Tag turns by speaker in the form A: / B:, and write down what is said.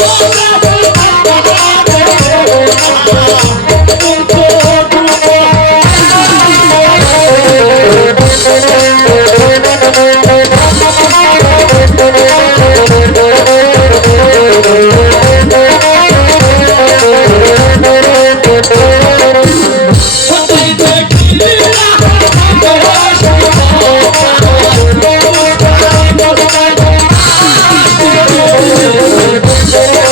A: Hola. Yeah.